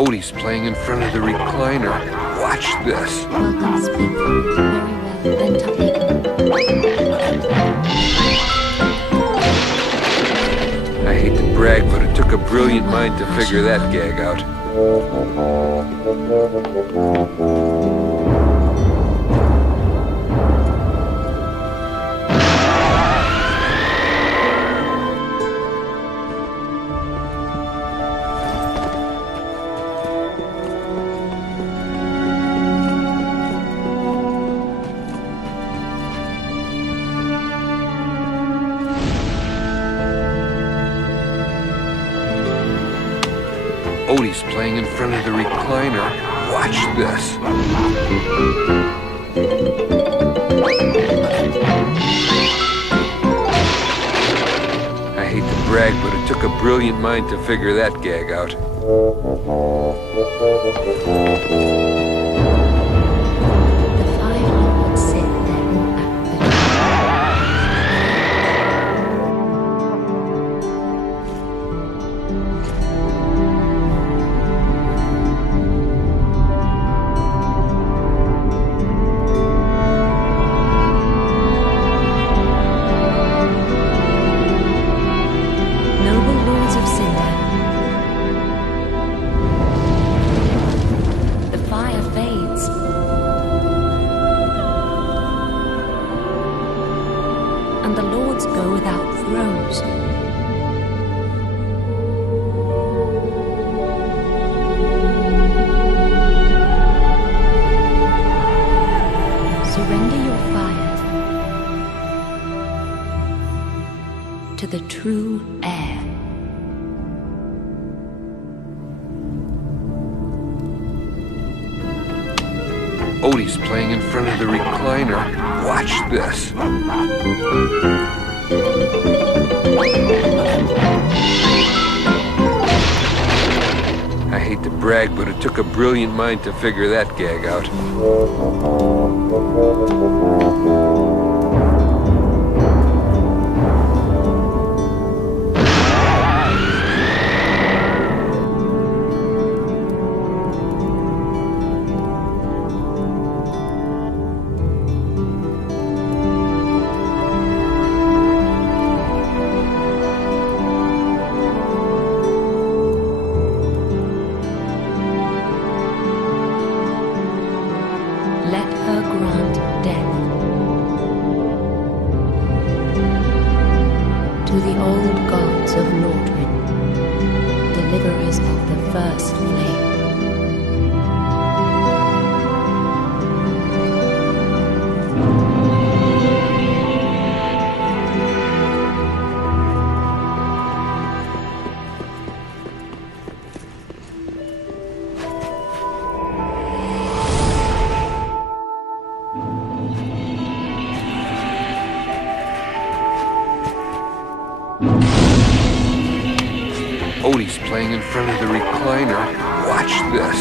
Odie's playing in front of the recliner. Watch this. Welcome, speak. Very well, then topic. I hate to brag, but it took a brilliant mind to figure that gag out. Odie's playing in front of the recliner. Watch this. I hate to brag, but it took a brilliant mind to figure that gag out. The five lords sit then at the door. And the lords go without thrones. Surrender your fire to the true heir. Odie's playing in front of the recliner. Watch this. I hate to brag, but it took a brilliant mind to figure that gag out. Let her grant death to the old gods of Nordrin, deliverers of the first flame. Odie's playing in front of the recliner. Watch this.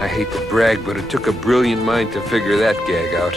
I hate to brag, but it took a brilliant mind to figure that gag out.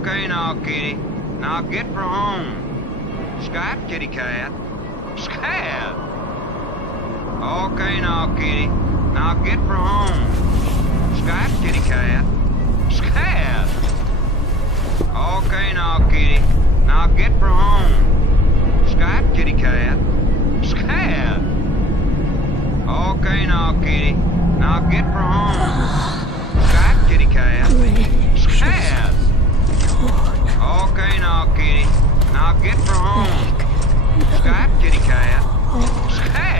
Okay now, kitty. Now get for home. Scat, kitty cat. Scat. Okay now, kitty. Now get for home. Scat, kitty cat. Scat. Okay now, kitty. Now get for home. Scat, kitty cat. Scat. Okay now, kitty. Now get for home. Scat, kitty cat. Scat. Okay now, kitty. Now get for home. Scat, kitty cat. Scat.